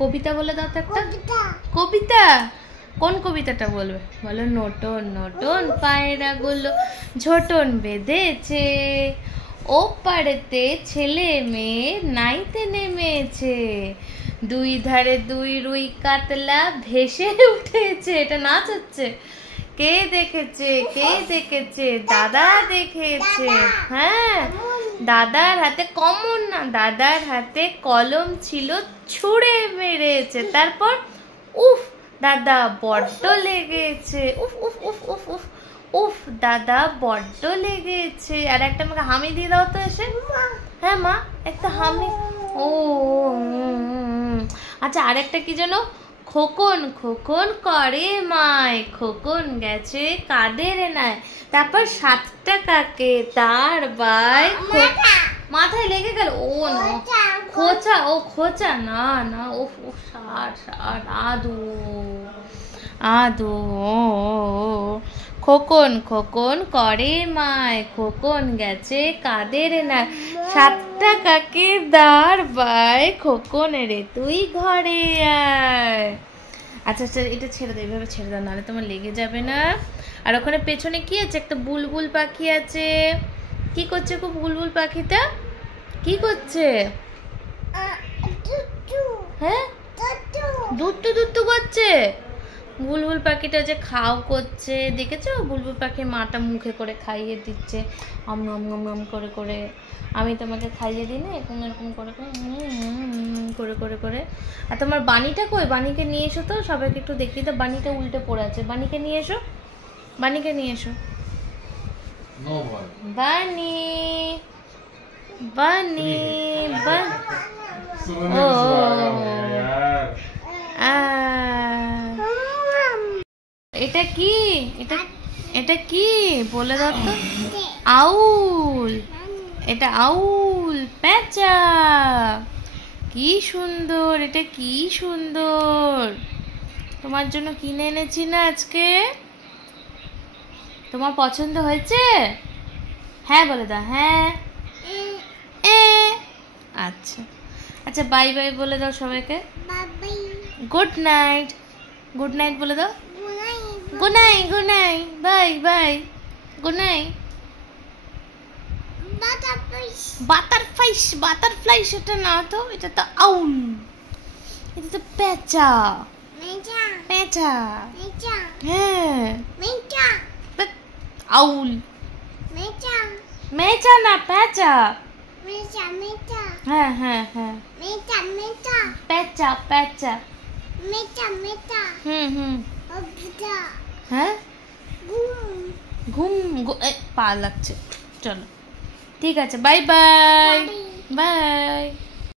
কবিতা বলে দাও তো একটা কবিতা। কোন কবিতাটা বলবে? বলো। নটন নটন পায়রাগুলো ঝোটন বেঁধেছে, ও পাড়েতে ছেলে মেয়ে নাইতে নেমেছে, দুই ধারে দুই রুই কাতলা ভেসে উঠেছে। এটা নাচ হচ্ছে। কে দেখেছে কে দেখেছে? দাদা দেখেছে। হ্যাঁ, দাদার হাতে কমন না, দাদার হাতে কলম ছিল, ছুঁড়ে মেরেছে। তারপর উফ দাদা বড্ড লেগেছে, উফ উফ উফ উফ উফ উফ দাদা বড্ড লেগেছে। আর একটা আমাকে হামি দিয়ে দাও তো এসে। হ্যাঁ মা, একটা হামি। ও আচ্ছা, আর একটা কি যেন? খোকন খোকন করে মায়, খোকন গেছে কাদের নাই। তারপর 7 টাকাকে তার বাই মাথায় লেগে গেল। ও না, খোঁচা। ও খোঁচা না না, ও ষাট ষাট আদু আদু। খোকন খোকন করে মায়, খোকন গেছে কাদের না, 7 টাকাকে দাঁড় বাই, খোকন রে তুই ঘরে আয়। আচ্ছা আচ্ছা, এটা ছেড়ে দাও, এইভাবে ছেড়ে দাও, নাহলে তোমার লেগে যাবে না। আর ওখানে পেছনে কি আছে? একটা বুলবুল পাখি আছে। কি করছে খুব বুলবুল পাখিটা? কি করছে? হ্যাঁ, দুত্তু দুত্তু করছে। বুলবুল পাখিটা যে খাও করছে, দেখেছো? বুলবুল পাখির মাটা মুখে করে খাইয়ে দিচ্ছে, আম আম আম আম করে করে। আমি তোমাকে খাইয়ে দিই না, এরকম এরকম করে করে করে করে। আর তোমার বানিটা কই? বানিকে নিয়ে এসো তো, সবাইকে একটু দেখিয়ে দাও। বানিটা উল্টে পড়ে আছে, বানিকে নিয়ে এসো, বানিকে নিয়ে এসো। বানি বানি ও এটা কি? এটা এটা কি বলে দাও তো। আউল। এটা আউল পেঁচা। কি সুন্দর, এটা কি সুন্দর। তোমার জন্য কিনে এনেছি না আজকে। তোমার পছন্দ হয়েছে? হ্যাঁ বলে দাও। হ্যাঁ। আচ্ছা আচ্ছা, বাই বাই বলে দাও সবাইকে। Good night. গুড নাইট বলে দাও। Good night good night, bye bye, good night. Butterfly, butterfly সেটা না তো, এটা তো আউল, এটা তো পেঁচা। পেঁচা। হ্যাঁ, আউল। মেচা না, পেঁচা। হ্যাঁ হ্যাঁ হ্যাঁ, পেঁচা পেঁচা। হুম। হ্যাঁ, ঘুম পা লাগছে। চলো ঠিক আছে, বাই বাই বাই।